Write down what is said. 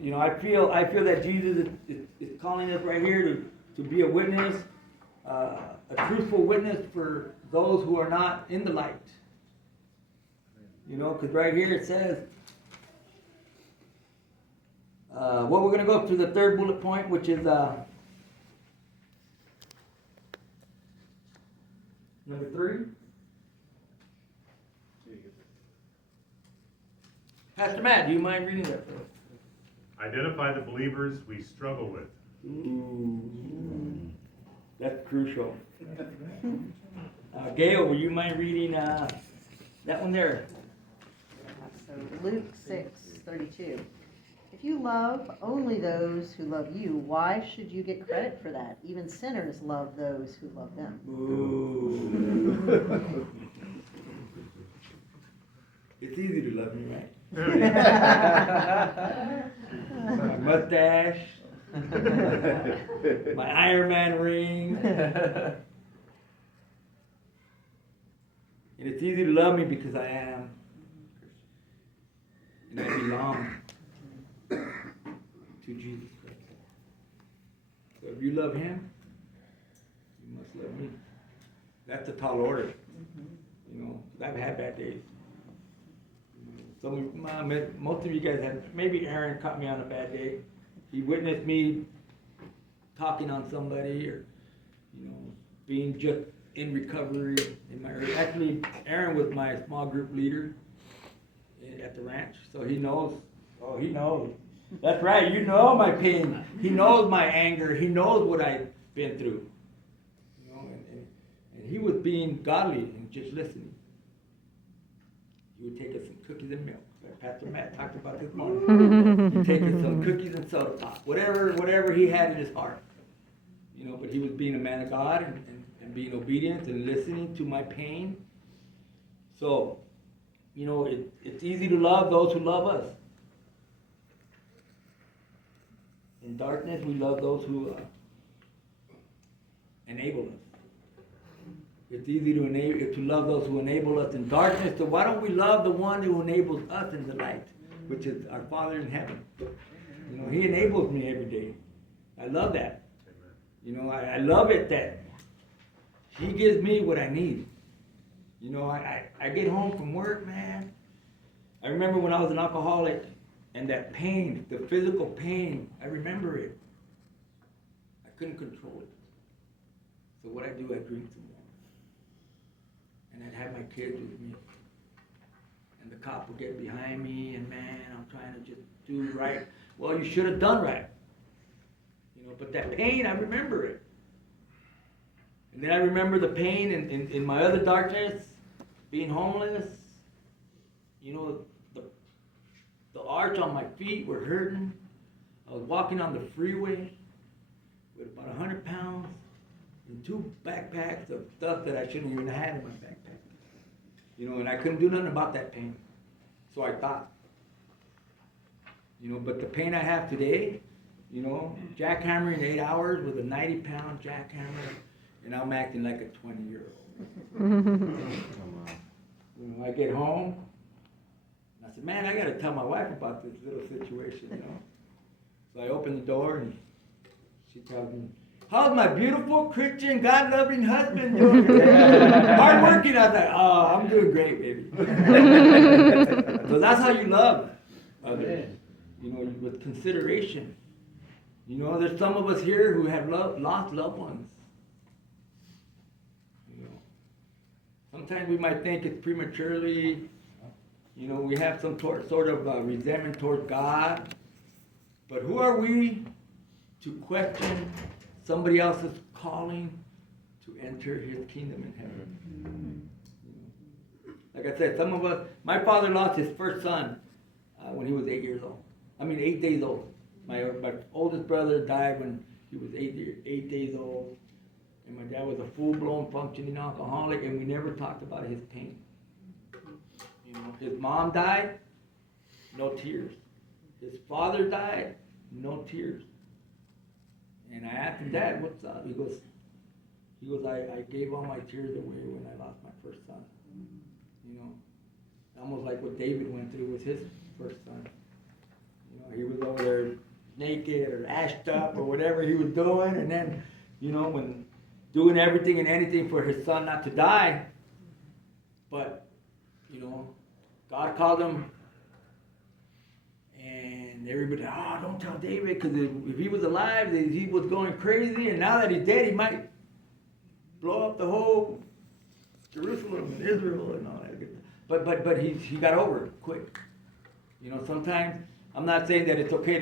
You know, I feel that Jesus is calling us right here to be a witness, a truthful witness for those who are not in the light. You know, because right here it says, well, we're going to go to the third bullet point, which is number 3. Pastor Matt, do you mind reading that for us? Identify the believers we struggle with. Ooh, that's crucial. Gail, will you mind reading that one there? So Luke 6:32. If you love only those who love you, why should you get credit for that? Even sinners love those who love them. Ooh. It's easy to love me, right? My mustache, my Iron Man ring. And it's easy to love me because I am. And I belong to Jesus Christ. So if you love him, you must love me. That's a tall order. You know, 'cause I've had bad days. Most of you guys have, maybe Aaron caught me on a bad day. He witnessed me talking on somebody or, you know, being just in recovery. Actually, Aaron was my small group leader at the ranch, so he knows. Oh, he knows. That's right, you know my pain. He knows my anger. He knows what I've been through. You know, and he was being godly and just listening. He would take us some cookies and milk. Like Pastor Matt talked about this morning. He'd take us some cookies and soda pop. Whatever he had in his heart. You know, but he was being a man of God and being obedient and listening to my pain. So, you know, it's easy to love those who love us. In darkness, we love those who enable us. It's easy to love those who enable us in darkness. So why don't we love the one who enables us in the light, which is our Father in heaven? You know, he enables me every day. I love that. You know, I love it that he gives me what I need. You know, I get home from work, man. I remember when I was an alcoholic and that pain, the physical pain, I remember it. I couldn't control it. So what I do, I drink some more. And I'd have my kids with me. And the cop would get behind me and man, I'm trying to just do right. Well, you should have done right. You know, but that pain, I remember it. And then I remember the pain in my other darkness, being homeless. You know, the arch on my feet were hurting. I was walking on the freeway with about 100 pounds and 2 backpacks of stuff that I shouldn't even have had in my backpack. You know, and I couldn't do nothing about that pain. So I thought. You know, but the pain I have today, you know, jackhammering 8 hours with a 90-pound jackhammer, and I'm acting like a 20-year-old. You know, I get home, and I said, man, I got to tell my wife about this little situation, you know. So I open the door, and she tells me, how's my beautiful Christian, God-loving husband doing? Hard working. I thought, oh, I'm doing great, baby. So that's how you love others, you know, with consideration. You know, there's some of us here who have lost loved ones. You know, sometimes we might think it's prematurely. You know, we have some sort of resentment toward God. But who are we to question somebody else's calling to enter his kingdom in heaven? Like I said, some of us, my father lost his first son when he was 8 days old. My oldest brother died when he was 8 days old. And my dad was a full-blown functioning alcoholic, and we never talked about his pain. You know, his mom died, no tears. His father died, no tears. And I asked him, Dad, what's up? He goes, I gave all my tears away when I lost my first son. You know, almost like what David went through with his first son. You know, he was always naked or ashed up or whatever he was doing, and then, you know, when doing everything and anything for his son not to die. But, you know, God called him, and everybody, oh, don't tell David, because if he was alive, he was going crazy, and now that he's dead, he might blow up the whole Jerusalem and Israel and all that. But he got over it quick. You know, sometimes, I'm not saying that it's okay to